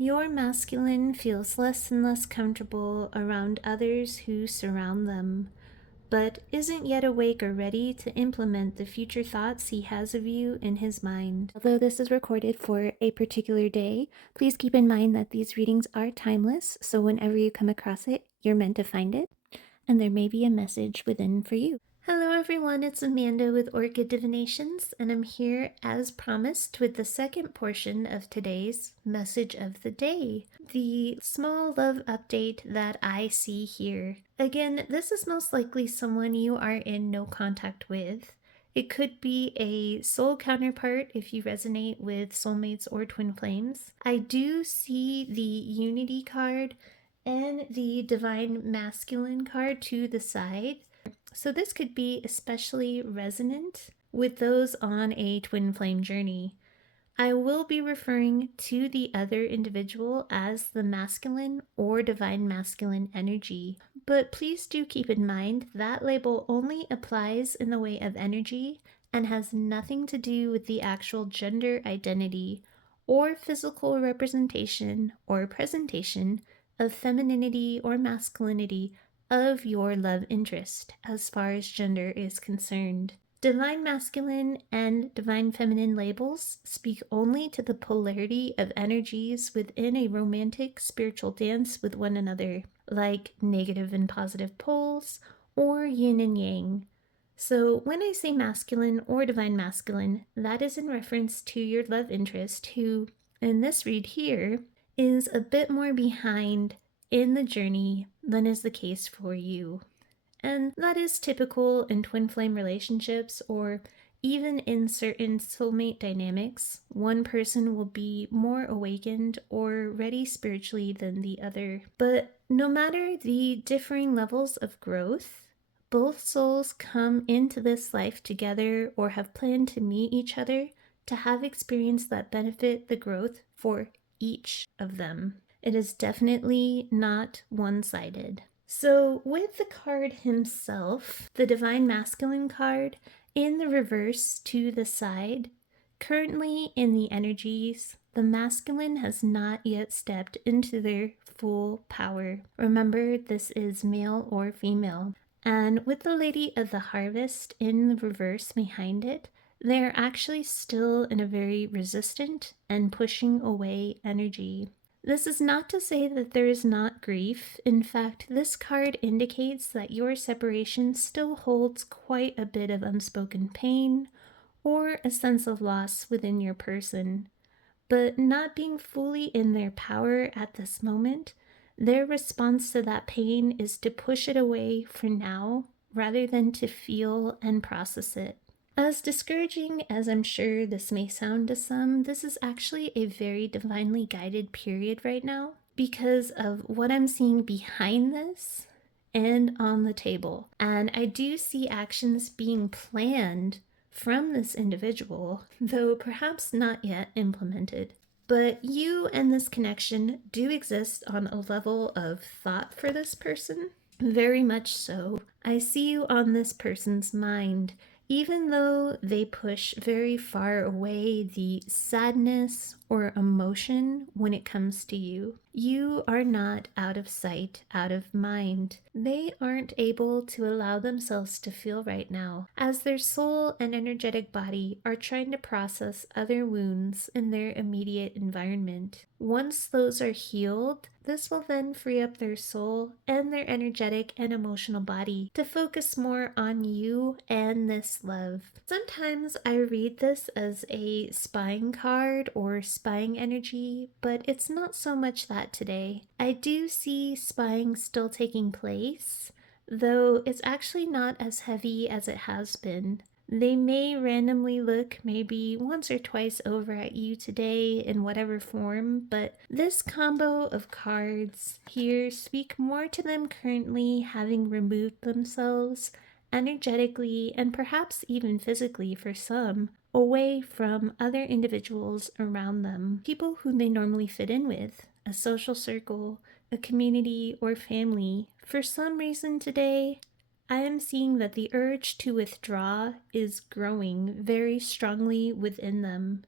Your masculine feels less and less comfortable around others who surround them, but isn't yet awake or ready to implement the future thoughts he has of you in his mind. Although this is recorded for a particular day, please keep in mind that these readings are timeless, so whenever you come across it, you're meant to find it, and there may be a message within for you. Hello everyone, it's Amanda with Orchid Divinations, and I'm here as promised with the second portion of today's message of the day, the small love update that I see here. Again, this is most likely someone you are in no contact with. It could be a soul counterpart if you resonate with soulmates or twin flames. I do see the Unity card and the Divine Masculine card to the side. So this could be especially resonant with those on a twin flame journey. I will be referring to the other individual as the masculine or divine masculine energy, but please do keep in mind that label only applies in the way of energy and has nothing to do with the actual gender identity or physical representation or presentation of femininity or masculinity of your love interest as far as gender is concerned. Divine masculine and divine feminine labels speak only to the polarity of energies within a romantic spiritual dance with one another, like negative and positive poles or yin and yang. So when I say masculine or divine masculine, that is in reference to your love interest who, in this read here, is a bit more behind in the journey than is the case for you. And that is typical in twin flame relationships or even in certain soulmate dynamics. One person will be more awakened or ready spiritually than the other. But no matter the differing levels of growth, both souls come into this life together or have planned to meet each other to have experience that benefit the growth for each of them. It is definitely not one-sided. So with the card himself, the Divine Masculine card, in the reverse to the side, currently in the energies, the masculine has not yet stepped into their full power. Remember, this is male or female. And with the Lady of the Harvest in the reverse behind it, they're actually still in a very resistant and pushing away energy. This is not to say that there is not grief. In fact, this card indicates that your separation still holds quite a bit of unspoken pain or a sense of loss within your person. But not being fully in their power at this moment, their response to that pain is to push it away for now rather than to feel and process it. As discouraging as I'm sure this may sound to some, this is actually a very divinely guided period right now because of what I'm seeing behind this and on the table. And I do see actions being planned from this individual, though perhaps not yet implemented. But you and this connection do exist on a level of thought for this person. Very much so. I see you on this person's mind. Even though they push very far away the sadness or emotion when it comes to you, you are not out of sight, out of mind. They aren't able to allow themselves to feel right now, as their soul and energetic body are trying to process other wounds in their immediate environment. Once those are healed, this will then free up their soul and their energetic and emotional body to focus more on you and this love. Sometimes I read this as a spying card or spying energy, but it's not so much that today. I do see spying still taking place, though it's actually not as heavy as it has been. They may randomly look maybe once or twice over at you today in whatever form, but this combo of cards here speak more to them currently having removed themselves energetically and perhaps even physically for some away from other individuals around them, people whom they normally fit in with, a social circle, a community, or family. For some reason today, I am seeing that the urge to withdraw is growing very strongly within them.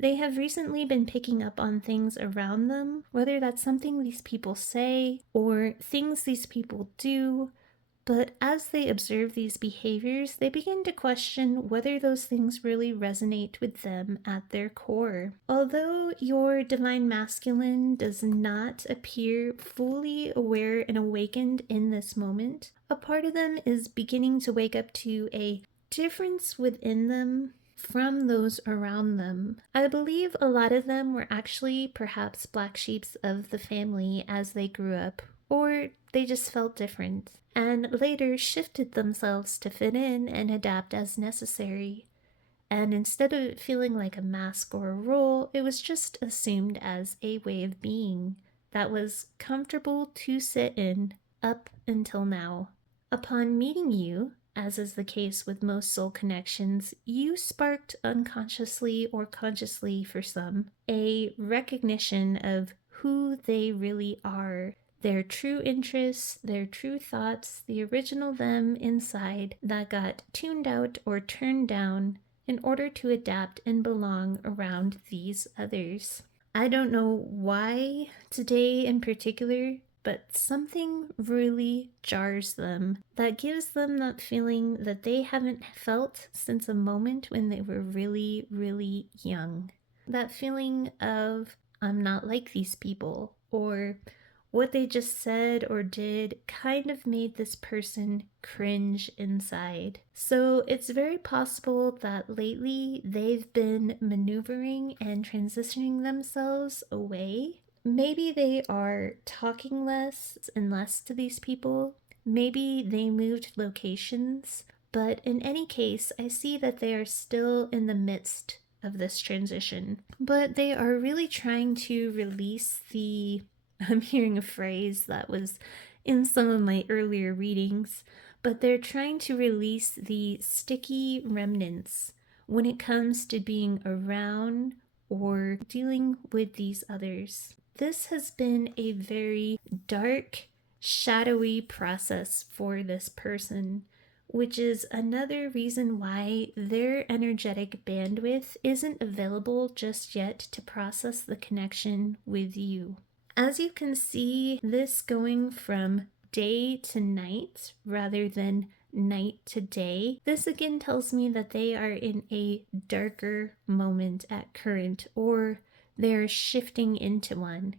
They have recently been picking up on things around them, whether that's something these people say or things these people do. But as they observe these behaviors, they begin to question whether those things really resonate with them at their core. Although your divine masculine does not appear fully aware and awakened in this moment, a part of them is beginning to wake up to a difference within them from those around them. I believe a lot of them were actually perhaps black sheeps of the family as they grew up, or they just felt different, and later shifted themselves to fit in and adapt as necessary. And instead of it feeling like a mask or a role, it was just assumed as a way of being that was comfortable to sit in up until now. Upon meeting you, as is the case with most soul connections, you sparked unconsciously or consciously for some a recognition of who they really are, their true interests, their true thoughts, the original them inside that got tuned out or turned down in order to adapt and belong around these others. I don't know why today in particular, but something really jars them that gives them that feeling that they haven't felt since a moment when they were really, really young. That feeling of, I'm not like these people, or what they just said or did kind of made this person cringe inside. So it's very possible that lately they've been maneuvering and transitioning themselves away. Maybe they are talking less and less to these people. Maybe they moved locations. But in any case, I see that they are still in the midst of this transition. But they are really trying to release the, I'm hearing a phrase that was in some of my earlier readings, but they're trying to release the sticky remnants when it comes to being around or dealing with these others. This has been a very dark, shadowy process for this person, which is another reason why their energetic bandwidth isn't available just yet to process the connection with you. As you can see, this going from day to night rather than night to day, this again tells me that they are in a darker moment at current, or they're shifting into one.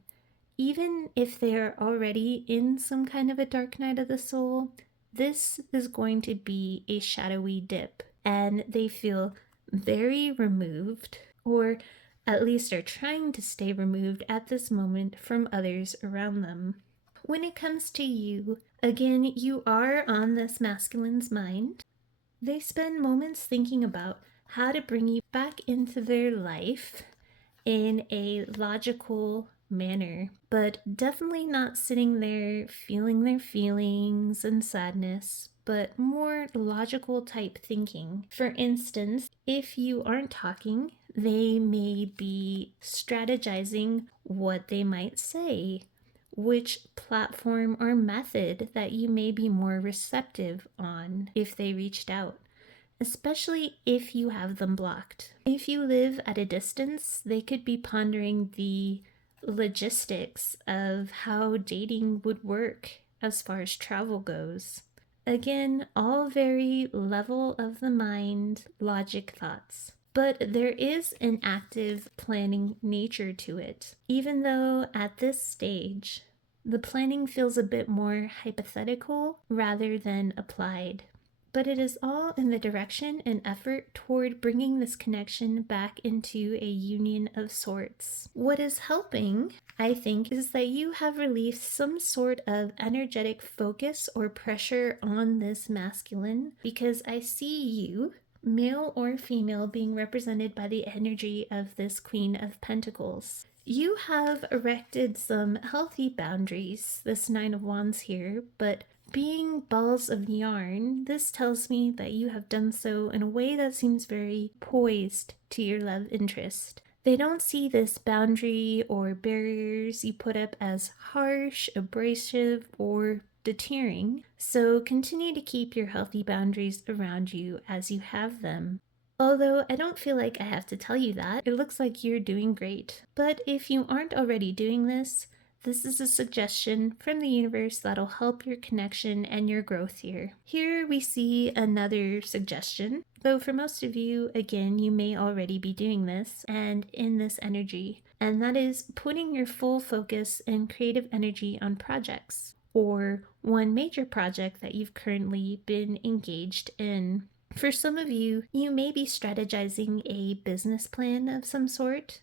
Even if they're already in some kind of a dark night of the soul, this is going to be a shadowy dip, and they feel very removed, or at least are trying to stay removed at this moment from others around them. When it comes to you, again, you are on this masculine's mind. They spend moments thinking about how to bring you back into their life in a logical manner, but definitely not sitting there feeling their feelings and sadness, but more logical type thinking. For instance, if you aren't talking, they may be strategizing what they might say, which platform or method that you may be more receptive on if they reached out, especially if you have them blocked. If you live at a distance, they could be pondering the logistics of how dating would work as far as travel goes. Again, all very level of the mind, logic thoughts. But there is an active planning nature to it, even though at this stage, the planning feels a bit more hypothetical rather than applied. But it is all in the direction and effort toward bringing this connection back into a union of sorts. What is helping, I think, is that you have released some sort of energetic focus or pressure on this masculine, because I see you, male or female, being represented by the energy of this Queen of Pentacles. You have erected some healthy boundaries, this Nine of Wands here, but being balls of yarn, this tells me that you have done so in a way that seems very poised to your love interest. They don't see this boundary or barriers you put up as harsh, abrasive, or deterring, so continue to keep your healthy boundaries around you as you have them. Although I don't feel like I have to tell you that, it looks like you're doing great. But if you aren't already doing this is a suggestion from the universe that'll help your connection and your growth here. Here we see another suggestion, though for most of you, again, you may already be doing this and in this energy, and that is putting your full focus and creative energy on projects or one major project that you've currently been engaged in. For some of you, you may be strategizing a business plan of some sort.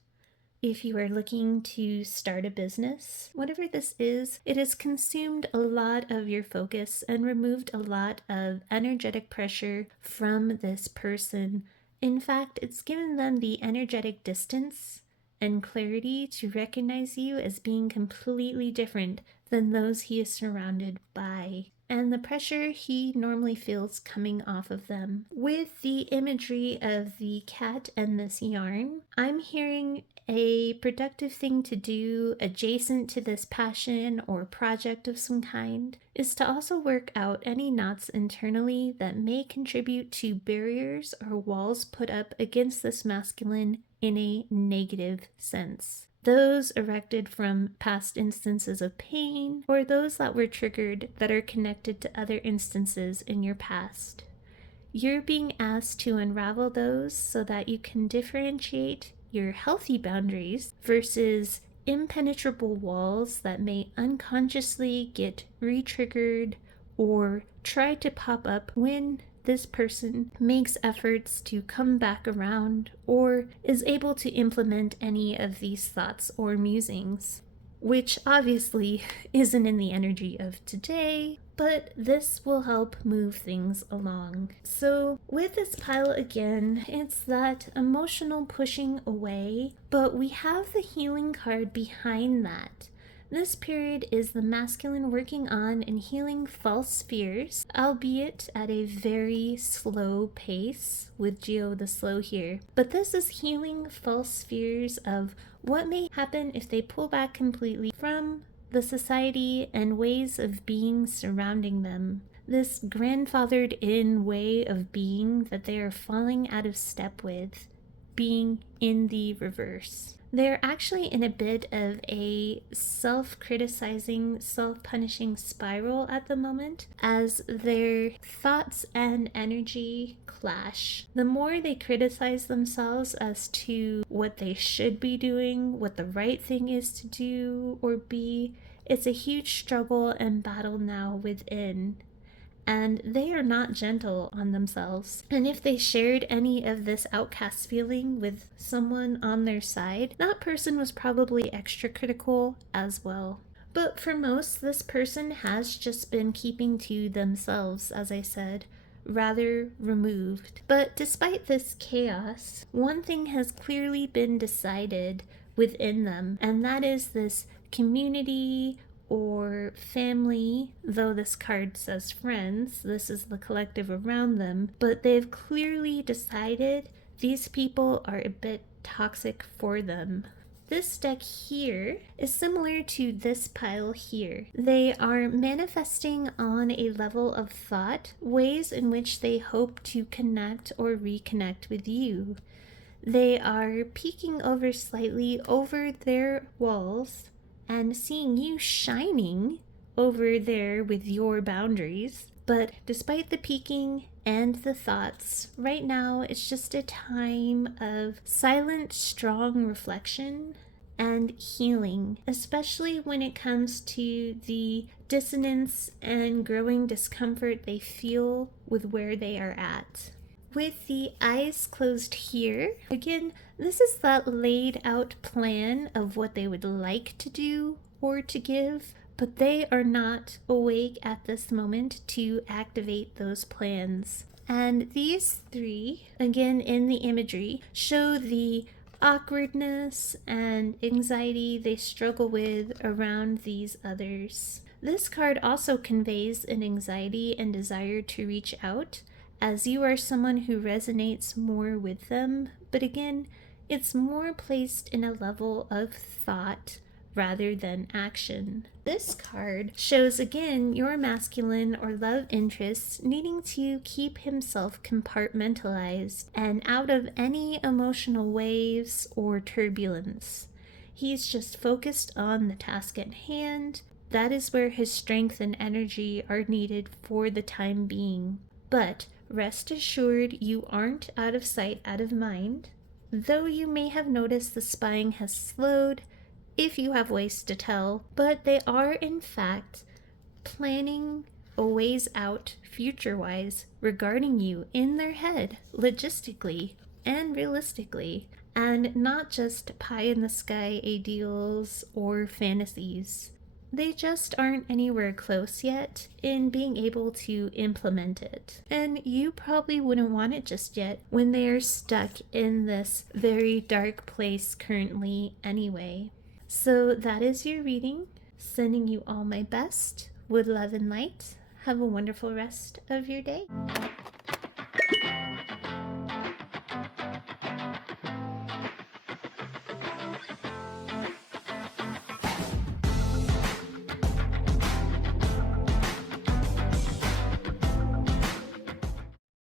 If you are looking to start a business, whatever this is, it has consumed a lot of your focus and removed a lot of energetic pressure from this person. In fact, it's given them the energetic distance and clarity to recognize you as being completely different than those he is surrounded by, and the pressure he normally feels coming off of them. With the imagery of the cat and this yarn, I'm hearing a productive thing to do adjacent to this passion or project of some kind is to also work out any knots internally that may contribute to barriers or walls put up against this masculine in a negative sense. Those erected from past instances of pain, or those that were triggered that are connected to other instances in your past. You're being asked to unravel those so that you can differentiate your healthy boundaries versus impenetrable walls that may unconsciously get re-triggered or try to pop up when this person makes efforts to come back around or is able to implement any of these thoughts or musings, which obviously isn't in the energy of today, but this will help move things along. So with this pile again, it's that emotional pushing away, but we have the healing card behind that. This period is the masculine working on and healing false fears, albeit at a very slow pace, with Geo the slow here. But this is healing false fears of what may happen if they pull back completely from the society and ways of being surrounding them. This grandfathered in way of being that they are falling out of step with, being in the reverse. They're actually in a bit of a self-criticizing, self-punishing spiral at the moment as their thoughts and energy clash. The more they criticize themselves as to what they should be doing, what the right thing is to do or be, it's a huge struggle and battle now within. And they are not gentle on themselves. And if they shared any of this outcast feeling with someone on their side, that person was probably extra critical as well. But for most, this person has just been keeping to themselves, as I said, rather removed. But despite this chaos, one thing has clearly been decided within them, and that is this community or family, though this card says friends, this is the collective around them, but they've clearly decided these people are a bit toxic for them. This deck here is similar to this pile here. They are manifesting on a level of thought, ways in which they hope to connect or reconnect with you. They are peeking over slightly over their walls and seeing you shining over there with your boundaries. But despite the peeking and the thoughts, right now it's just a time of silent, strong reflection and healing, especially when it comes to the dissonance and growing discomfort they feel with where they are at. With the eyes closed here, again, this is that laid out plan of what they would like to do or to give, but they are not awake at this moment to activate those plans. And these three, again in the imagery, show the awkwardness and anxiety they struggle with around these others. This card also conveys an anxiety and desire to reach out, as you are someone who resonates more with them, but again, it's more placed in a level of thought rather than action. This card shows again your masculine or love interests needing to keep himself compartmentalized and out of any emotional waves or turbulence. He's just focused on the task at hand. That is where his strength and energy are needed for the time being. But rest assured, you aren't out of sight, out of mind. Though you may have noticed the spying has slowed, if you have ways to tell, but they are in fact planning a ways out future-wise regarding you in their head, logistically and realistically, and not just pie-in-the-sky ideals or fantasies. They just aren't anywhere close yet in being able to implement it. And you probably wouldn't want it just yet when they are stuck in this very dark place currently anyway. So that is your reading. Sending you all my best with love and light. Have a wonderful rest of your day.